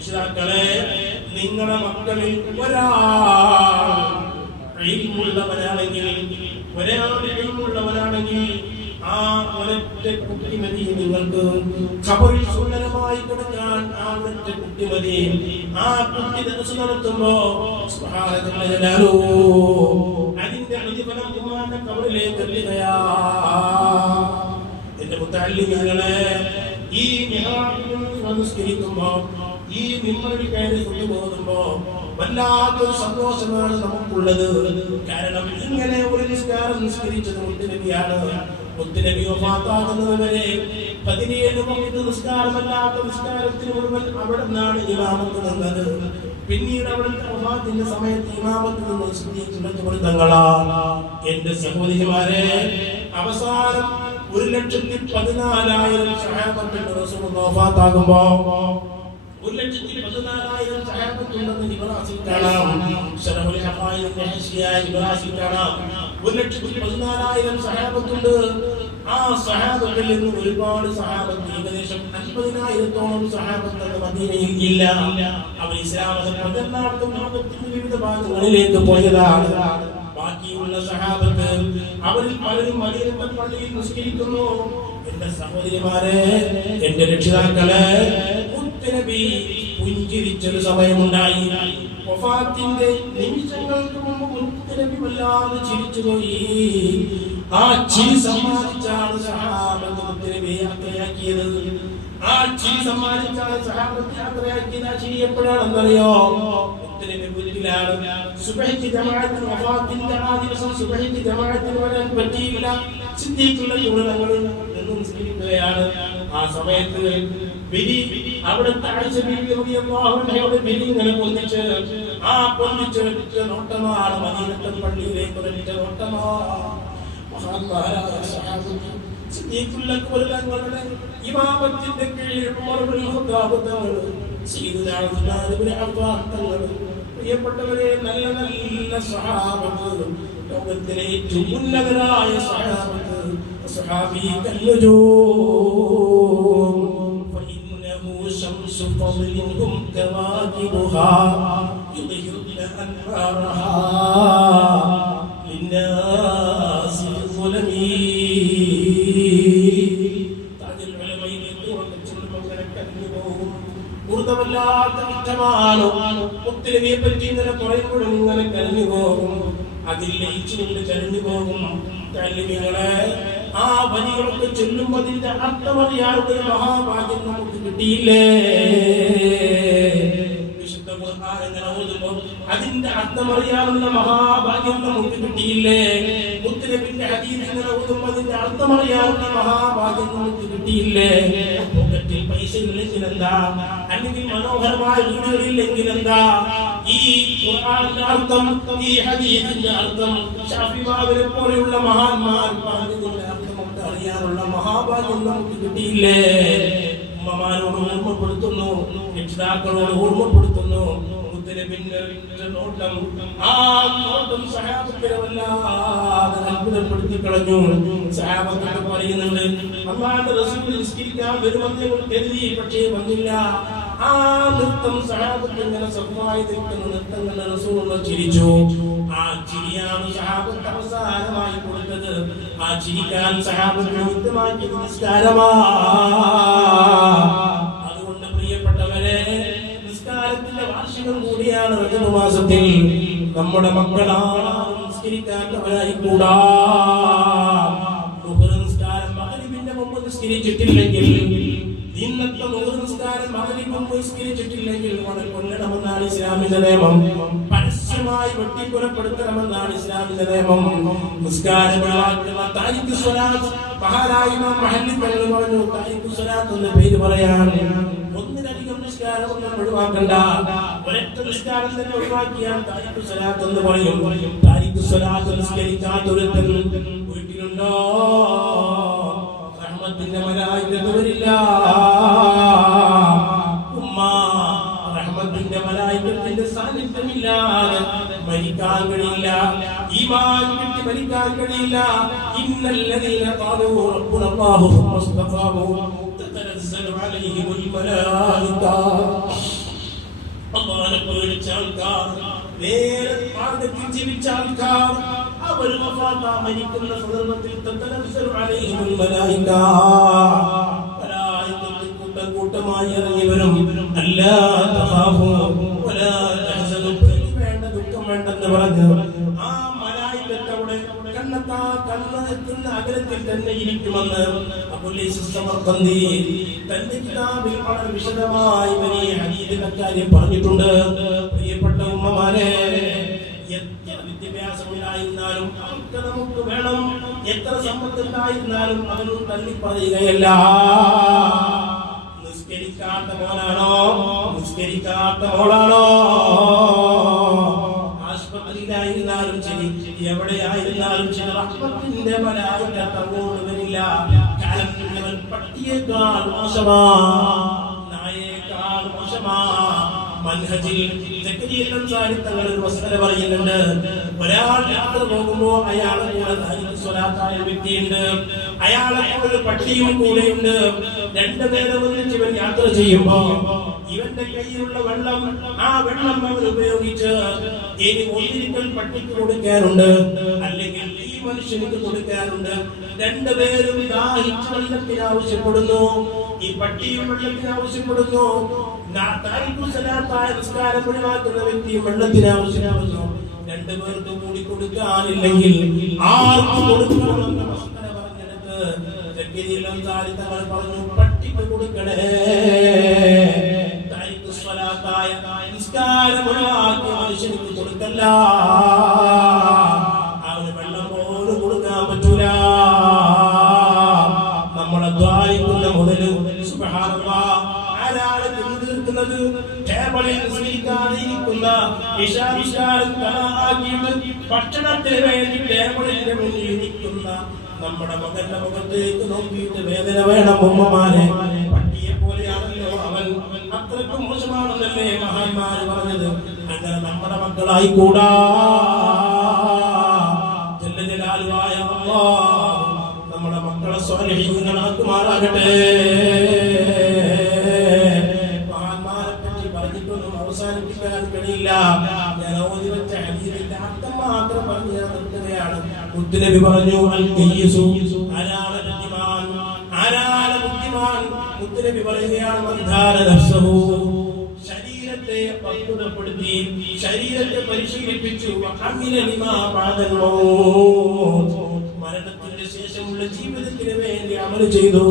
രക്ഷിതാക്കളെ, നിങ്ങളുടെ മക്കളിൽ ഒരാൾ ഒരാളെങ്കിൽ ആ ഒരൊറ്റ കുട്ടി മതി നിങ്ങൾക്ക് ഖബറിൽ സുന്ദരമായി കിടക്കാൻ. ആ ഒരൊറ്റ കുട്ടി മതി. ആ കുട്ടി ദർശ നടത്തുമ്പോ അതിന്റെ പ്രതിഫലം ഉമ്മാന്റെ ഖബറിലേക്ക് എത്തുകയാ. എന്റെ മുത്തഅല്ലിമീങ്ങളെ, ഈ മിഹ്റാബിൽ നമസ്കരിക്കുമ്പോ, ഈ മിമ്പറിൽ കയറി കൊണ്ടുപോകുമ്പോ വല്ലാത്തൊരു സന്തോഷമാണ് നമുക്കുള്ളത്. കാരണം ഇങ്ങനെ ഒരു നിസ്കാരം നിസ്കരിച്ചത് മുത്തുനബിയാണ്. മുത്തുനബി വഫാത്താകുന്നതുവരെ 17 വഖ്ത് നിസ്കാരമല്ലാത്ത നിസ്കാരത്തിന് മുഴുവൻ അവിടെ നിന്നാണ് ഇമാമത്ത് നിന്നത്. പിന്നീട് അവിടുത്തെ വഫാത്തിന്റെ സമയത്ത് ഇമാമത്ത് നിന്ന് സിദ്ദീഖ് തങ്ങളാണ്. എന്റെ സഹോദരിമാരെ, അവസാനം 1,14,000 സഹാബത്തിന്റെ റസൂലുള്ളാഹി വഫാത്താകുമ്പോ 1,14,000 സഹാബത്തുണ്ടെന്ന് ഇബ്രാഹിം കാണാം. ശറഹുൽ ഹഖായിഖിന്റെ ഹസിയായ ഇബ്രാഹിം കാണാം. 1,14,000 സഹാബത്തുണ്ട്. ആ സഹാബത്തിൽ നിന്ന് ഒരുപാട് സഹാബത്ത്, ഏകദേശം 50,000-ഓളം സഹാബത്ത് മദീനയിൽ ഇല്ല. അവർ ഇസ്ലാമിന്റെ പ്രചരണാർത്ഥം വിവിധ ഭാഗങ്ങളിലേക്ക് പോയതാണ്. ബാക്കിയുള്ള സഹാബത്ത് അവരിൽ പലരും മദീനത്തെ പള്ളിയിൽ നിസ്കരിക്കുന്നു. എന്റെ സഹോദരിമാരെ, എന്റെ രക്ഷിതാക്കളെ, മുത്തുനബി പുഞ്ചിരിച്ചൊരു സമയമുണ്ടായി. വഫാത്തിന്റെ നിമിഷങ്ങൾക്ക് മുമ്പ് മുത്തുനബി വല്ലാതെ ചിരിച്ചുപോയി. ആ ചിരി സമ്മാനിച്ചാണ് സഹാബത്ത് മുത്തുനബി യാത്രയാക്കിയത്. ആ ചിരി സമ്മാനിച്ചാണ് സഹാബത്ത് യാത്രയാക്കിയത്. ആ ചിരി എപ്പോഴാണെന്നറിയോ? മുത്തുനബി വീട്ടിലാണ്. സുബഹിക്ക് ജമാഅത്തിന്, വഫാത്തിന്റെ ആ ദിവസം സുബഹിക്ക് ജമാഅത്തിന് വരാൻ പറ്റിയില്ല. സിദ്ദീഖുള്ള ചൂടങ്ങളിൽ നിന്ന് നിസ്കരിക്കുകയാണ്. ആ സമയത്ത് അവിടുത്തെ ആയിഷ ബീവി റളിയല്ലാഹു അൻഹയുടെ ബിരി ഇങ്ങനെ പൊന്തിച്ച്, ആ പൊന്തിച്ചൊരൊറ്റ നോട്ടമാണ് മദീനത്തെ പള്ളിയിലേക്ക് ഒരൊറ്റ നോട്ടമാണ്. മഹാന്മാരായ സഹാബത്ത് സിദ്ദീഖുൽ അക്ബർ തങ്ങളുടെ ഇമാമത്തിന്റെ കീഴിൽ ഉമർ ഇബ്നുൽ ഖത്താബ് തങ്ങൾ, സയ്യിദുനാ ഉസ്മാൻ ഇബ്നു അഫ്ഫാൻ തങ്ങൾ, പ്രിയപ്പെട്ടവരെ, നല്ല നല്ല സഹാബത്ത്, ലോകത്തിലെ ഏറ്റവും ഉന്നതരായ സഹാബത്ത്, സഹാബി കല്ലുജൂം شمس فضل هم كواكبها يضيئن أنوارها للناس الظلم. താജുൽ ഉലമയിൽ വല്ലാത്ത ഇഷ്ടമാണ്. മുത്തുനബിയെ പറ്റി ഇങ്ങനെ പറയുമ്പോഴും ഇങ്ങനെ കരഞ്ഞു പോകും. അതിൽ ലയിച്ചുകൊണ്ട് കരഞ്ഞു പോകും. താലിമികളെ, ആ വരികളൊക്കെ ചൊല്ലുമ്പോൾ അതിന്റെ അർത്ഥമറിയാനുള്ള മഹാഭാഗ്യം നമുക്ക് കിട്ടിയില്ലേ? വിശുദ്ധ ഖുർആൻ എങ്ങനെ ഓതുമ്പോൾ അതിന്റെ അർത്ഥമറിയാനുള്ള മഹാഭാഗ്യം നമുക്ക് കിട്ടിയില്ലേ? മുത്തുനബിന്റെ ഹദീസ് എങ്ങനെ ഓതുമ്പോൾ അതിന്റെ അർത്ഥമറിയാനുള്ള മഹാഭാഗ്യം നമുക്ക് കിട്ടിയില്ലേ? പോക്കറ്റിൽ പൈസ ഇല്ലെങ്കിൽ എന്താ, അല്ലെങ്കിൽ മനോഹരമായ വീടുകളില്ലെങ്കിൽ എന്താ? ഈ ഖുർആന്റെ അർത്ഥം, ഈ ഹദീസിന്റെ അർത്ഥം ശാഫി ഇമാമിനെ പോലെയുള്ള മഹാന്മാർ പറഞ്ഞതിന്റെ അർത്ഥമൊക്കെ അറിയാനുള്ള മഹാഭാഗ്യം നമുക്ക് കിട്ടിയില്ലേ? ഉമ്മമാരോട് ഓർമ്മപ്പെടുത്തുന്നു, രക്ഷിതാക്കളോട് ഓർമ്മപ്പെടുത്തുന്നു. മുത്തുനബിയുടെ നോട്ടം, ആ നോട്ടം സഹാബത്തിനെ വല്ലാതെ അത്ഭുതപ്പെടുത്തി കളഞ്ഞു. സഹാബത്ത് പറയുന്നുണ്ട്, അല്ലാഹുവിന്റെ റസൂൽ നിസ്കരിക്കാൻ വരുമെന്ന് കരുതി, പക്ഷേ വന്നില്ല. ആ നൃത്തം സഹാബത്ത് ഇങ്ങനെ സ്വന്തമായി നിൽക്കുന്ന നൃത്തം കണ്ട റസൂൽ ചിരിച്ചു. ആ ചിരിയാണ് സഹാബത്ത് അവസാനമായി കൊടുത്തത്. ആ ചിരിക്കാൻ സഹാബത്ത് നിമിത്തമാക്കി നിസ്കാരമാ. അതുകൊണ്ട് പ്രിയപ്പെട്ടവരെ, നിസ്കാരത്തിന്റെ വാർഷികം കൂടിയാണ് റജബ് മാസത്തിൽ. നമ്മുടെ മക്കളാണ് നിസ്കരിക്കാത്തവരായിക്കൂടാ. നിസ്കാരം മഗ്‌രിബിന്റെ മുമ്പ് നിസ്കരിച്ചിട്ടില്ലെങ്കിൽ, ഇന്നത്തെ നിസ്കാരം മഗ്‌രിബ് മുമ്പ് നിസ്കരിച്ചിട്ടില്ലെങ്കിൽ കൊല്ലണമെന്നാണ് ഇസ്ലാമിന്റെ നിയമം. പരസ്യമായി വെട്ടിക്കൊലപ്പെടുത്തണമെന്നാണ് ഇസ്ലാമിന്റെ നിയമം. നിസ്കാരം താരിഖ് സ്വലാത്ത്, മഹാനായ ഇമാം മഹല്ലി തങ്ങൾ പറഞ്ഞു, താരിഖ് സ്വലാത്ത് എന്ന പേര് പറയാൻ ഒന്നിലധികം നിസ്കാരം ഒന്നും ഒഴിവാക്കണ്ട. ഒരൊറ്റ നിസ്കാരം തന്നെ ഒഴിവാക്കിയാൽ താരിഖ് സ്വലാത്ത് എന്ന് പറയും. താരിഖ് സ്വലാത്ത് നിസ്കരിക്കാത്തൊരുത്തൻ വീട്ടിലുണ്ടോ? റഹ്മത്തിന്റെ മലായികത്ത് വരില്ല. ഉമ്മ, റഹ്മത്തിന്റെ മലായികത്തിന്റെ സാന്നിധ്യമില്ലാതെ മരിക്കാൻ കഴിയില്ല. ഈമാൻ വിട്ട് മരിക്കാൻ കഴിയില്ല. ഇന്നല്ലദീന ഖാലൂ റബ്ബുന അല്ലാഹു സുബ്ഹാനഹു തതനസ്സലു അലൈഹിമുൽ മലായിക ജീവിച്ച ആൾക്കാർ, നേരെ മാർഗത്തിൽ ജീവിച്ച ആൾക്കാർ, അവർ മരിക്കുന്ന സന്ദർഭത്തിൽ കൂട്ടമായി ഇറങ്ങി വരും. അല്ലാ തഖാഫൂ വലാ തഹ്സനൂ, വേണ്ട ദുഃഖം വേണ്ടെന്ന് പറഞ്ഞു ആ മലായികത്ത് അവിടെ കണ്ണെത്തുന്ന അകലത്തിൽ തന്നെ ഇരിക്കുമെന്ന് അബുൽ ഇസ്ഹഖ് സമർഖന്ദി തന്റെ കിതാബിൽ വളരെ വിശദമായി വലിയ ഹദീസിന്റെ കാര്യം പറഞ്ഞിട്ടുണ്ട്. പ്രിയപ്പെട്ട ഉമ്മമാരെ, എത്ര വിദ്യാഭ്യാസമില്ലായിരുന്നാലും അവർക്ക് നമുക്ക് വേണം, എത്ര സമ്പത്തുണ്ടായിരുന്നാലും അവനും തള്ളി പറയുകയല്ല. നിസ്കരിക്കാത്ത മോനാണോ, നിസ്കരിക്കാത്ത മോളാണോ, ആശുപത്രിയിലായിരുന്നാലും ശരി, എവിടെയായിരുന്നാലും ശരി, റഹ്മത്തിന്റെ മലായികത്ത് അങ്ങോട്ട് വരില്ല. കാരണം അവൻ പട്ടിയേക്കാൾ മോശമാ, നായേക്കാൾ മോശമാ. മൻഹജിൽ തങ്ങൾ ഒരു മസല പറയുന്നുണ്ട്. ഒരാൾ യാത്ര പോകുമ്പോ അയാളെ കൂടെ സ്വലാത്തായ വ്യക്തിയുണ്ട്, അയാളെ ഒരു പട്ടിയും കൂടെയുണ്ട്. രണ്ടുപേരെ ഒന്നിച്ച് ഇവൻ യാത്ര ചെയ്യുമ്പോ ഇവന്റെ കയ്യിലുള്ള വെള്ളം, ആ വെള്ളം അവൻ ഉപയോഗിച്ച് ഇനി ഒന്നിരിക്കൽ പട്ടിക്ക് കൊടുക്കാറുണ്ട്, അല്ലെങ്കിൽ ഈ മനുഷ്യർക്ക് കൊടുക്കാറുണ്ട്. രണ്ടുപേരും ദാഹിച്ച് വെള്ളത്തിന് ആവശ്യപ്പെടുന്നു, ഈ പട്ടിയും വെള്ളത്തിന് ആവശ്യപ്പെടുന്നു. നിസ്കാരം ഒഴിവാക്കുന്ന വ്യക്തിയും വെള്ളത്തിന് ആവശ്യപ്പെടുന്നു. രണ്ടുപേർക്കും കൂടി കൊടുക്കാനില്ലെങ്കിൽ ആർക്കും കൊടുക്കണമെന്ന് മസ്തന പറഞ്ഞെടുത്ത് തങ്ങൾ പറഞ്ഞു, പട്ടിക്ക് കൊടുക്കണേ. നിസ്കാരം ഒഴിവാക്കിയ മനുഷ്യർക്ക് കൊടുക്കല്ല, അവന് വെള്ളം പോലും കൊടുക്കാൻ പറ്റൂല. നമ്മളെ ദ്വാരിക്കുന്ന മുതൽ സുബ്ഹാനല്ലാഹ് ആരാണ് തീർക്കുന്നത്? ടേബിളിൽ സ്വീകരിക്കുന്ന ഭക്ഷണത്തിന് വേണ്ടി ടേബിളിന്റെ മുന്നിൽ ഇരിക്കുന്ന നമ്മുടെ മകന്റെ മുഖത്തേക്ക് നോക്കിയിട്ട് വേദന വേണം. ഉമ്മമാരെ, പട്ടിയെ പോലെയാണല്ലോ അവൻ, അത്രയ്ക്കും മോശമാണെന്നല്ലേ മഹാന്മാര് പറഞ്ഞത്. അങ്ങനെ നമ്മുടെ മക്കളായിക്കൂടാ. ജല്ലജലാലുവായ അല്ലാഹ് നമ്മുടെ മക്കളെ സ്വാലിഹീങ്ങളാക്കുമാറാകട്ടെ. മഹാന്മാരെ പറ്റി പറഞ്ഞിട്ടൊന്നും അവസാനിപ്പിക്കാൻ കഴിയില്ല. ഞാൻ ഓതി വെച്ച ഹദീസിന്റെ അർത്ഥം മാത്രം പറഞ്ഞു ഞാൻ നിർത്തുകയാണ്. മുത്തുനബി പറഞ്ഞു, അൽ ഖയ്യിസു, ആരാണ് ബുദ്ധിമാൻ, ആരാണ് ബുദ്ധിമാൻ? മുത്തുനബി പറയുകയാണ്, മൻധാന നഫ്സഹു, ശരീരത്തെ പക്വതപ്പെടുത്തി, ശരീരത്തെ പരിശീലിപ്പിച്ചു, അമില ലിമാ ബഅദൽ മൗത്ത്, മരണത്തിന്റെ ശേഷമുള്ള ജീവിതത്തിന് വേണ്ടി അമൽ ചെയ്തു,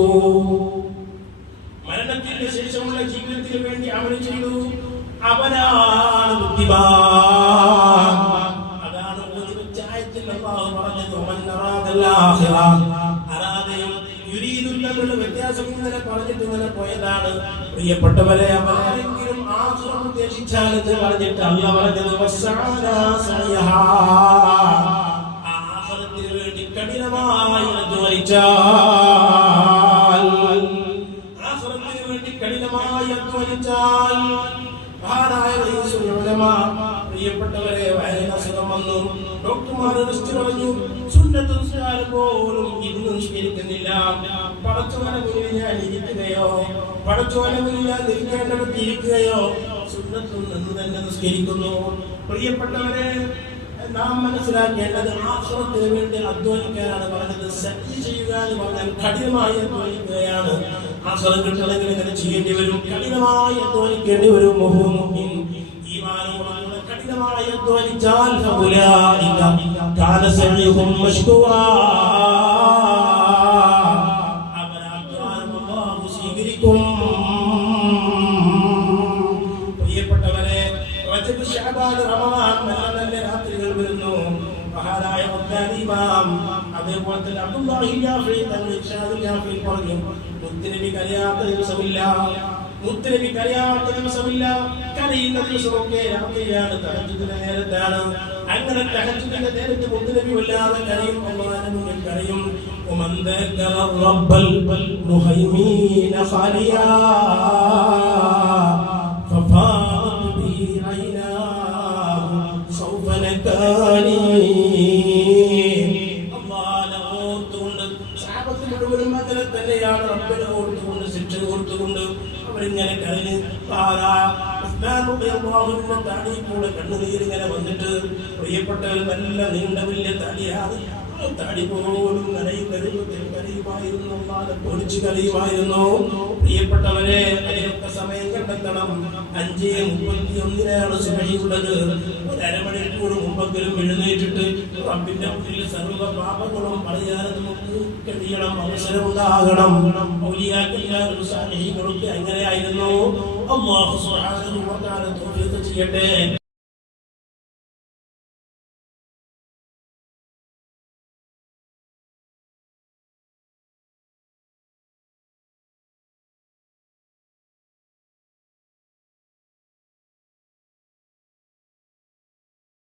മരണത്തിന്റെ ശേഷമുള്ള ജീവിതത്തിന് വേണ്ടി അമൽ ചെയ്തു. അവനാണ് ബുദ്ധിമാൻ. അതാണ് അല്ലാഹു പറഞ്ഞത്, വമൻ അറാദൽ ആഖിറ, അറാദയും യുരീദു തമ്മിലുള്ള വ്യത്യാസം ഇന്നലെ പറഞ്ഞിട്ട് ഇന്നലെ പോയതാണ്. പ്രിയപ്പെട്ടവരെ, ആരെങ്കിലും ആഖിറ ഉദ്ദേശിച്ചാൽ എന്ന് പറഞ്ഞിട്ട് അല്ലാഹു പറഞ്ഞത് വസ്സഅന സഅയഹാ, ആഖിറത്തിന് വേണ്ടി കഠിനമായി അധ്വാനിച്ചാൽ, ആഖിറത്തിന് വേണ്ടി കഠിനമായി അധ്വാനിച്ചാൽ. മഹാനായ റഈസുൽ ഉലമാ, പ്രിയപ്പെട്ടവരെ, വയറിന് അസുഖം വന്നു, ഡോക്ടർമാർ ടെസ്റ്റ് പറഞ്ഞു, സുന്നത്ത് നിസ്കാരം പോലും ഇന്ന് നിസ്കരിക്കുന്നില്ല. പടച്ചവനെ മുന്നിൽ ഞാൻ ഇരിക്കുകയോ, പടച്ചവനെ മുന്നിൽ ഞാൻ നിൽക്കേണ്ടവർക്ക് ഇരിക്കുകയോ, സുന്നത്തും നിന്ന് തന്നെ നിസ്കരിക്കുന്നു. പ്രിയപ്പെട്ടവരെ, നാം മനസ്സിലാക്കേണ്ടത് ആഖിറത്തിന് വേണ്ടി അധ്വാനിക്കാനാണ് പറഞ്ഞത്. സഅയ് ചെയ്യുക എന്ന് പറഞ്ഞാൽ കഠിനമായി അധ്വാനിക്കുകയാണ്. ആഖിറത്ത് കിട്ടണമെങ്കിൽ ഇങ്ങനെ ചെയ്യേണ്ടി വരും, കഠിനമായി അധ്വാനിക്കേണ്ടി വരും. മുഅ്മിൻ ഈമാനോടെ കഠിനമായി അധ്വാനിച്ചാൽ ഫഉലൈക കാന സഅയ്ഹും മശ്കൂറാ, അവരുടെ അധ്വാനം അല്ലാഹു സ്വീകരിക്കും. പ്രിയപ്പെട്ടവരെ, റജബ്, ശഅബാൻ, റമളാൻ നല്ല രാത്രികൾ വരുന്നു. മഹാനായ ഇമാം അതേപോലെ തന്നെ അബ്ദുല്ലാഹി ജാഫരി തങ്ങൾ ഇർശാദുൽ ജാഫരി പറഞ്ഞു, മുത്തുനബി കരയാത്ത ദിവസമില്ല, മുത്തുനബി കരയാത്ത ദിവസമില്ല. കരയുന്ന ദിവസമൊക്കെ രാത്രിയാണ്, തഹജ്ജുദിന്റെ നേരത്താണ്. അങ്ങനെ തഹജ്ജുദിന്റെ നേരത്ത് മുത്തുനബി വല്ലാതെ കരയും, അല്ലാഹുവിന്റെ മുന്നിൽ കരയും. വമൻ ദക്കറ റബ്ബൽ മുഹൈമീന ഖാലിയാ ഫഫാറത് ബിഹി ഐനാഹു സൗഫ നകാനി. അല്ലാഹുവിനെ ഓർത്തുകൊണ്ട് സഹാബത്ത് മുഴുവനും അതിനെ തന്നെയാണ് റബ്ബിനെ ഓർത്തുകൊണ്ട് ശിക്ഷ ഓർത്തുകൊണ്ട് അവരിങ്ങനെ കരഞ്ഞ് ഉസ്മാൻ താടിക്കൂടെ കണ്ണുനീരിങ്ങനെ വന്നിട്ട് പ്രിയപ്പെട്ടവർ നല്ല നീണ്ട വലിയ താടിയാണ്. താടി പോലും കരയുമായിരുന്നു, പൊടിച്ചു കരയുമായിരുന്നു. പ്രിയപ്പെട്ടവരെ, അതിനൊക്കെ സമയം കണ്ടെത്തണം. 5:31 സുബഹിയുള്ളത്. ഒരു അരമണിക്കൂർ മുമ്പെങ്കിലും എഴുന്നേറ്റിട്ട് റബ്ബിന്റെ മുന്നിൽ സർവ്വ പാപങ്ങളും പറയാൻ നമുക്ക് കഴിയണം, അവസരം ഉണ്ടാകണം. ഔലിയാക്കന്മാരും സാലിഹീങ്ങളൊക്കെ അങ്ങനെയായിരുന്നു. അല്ലാഹു സുബ്ഹാനഹു വ തആല തൗഫീഖ് ചെയ്യട്ടെ.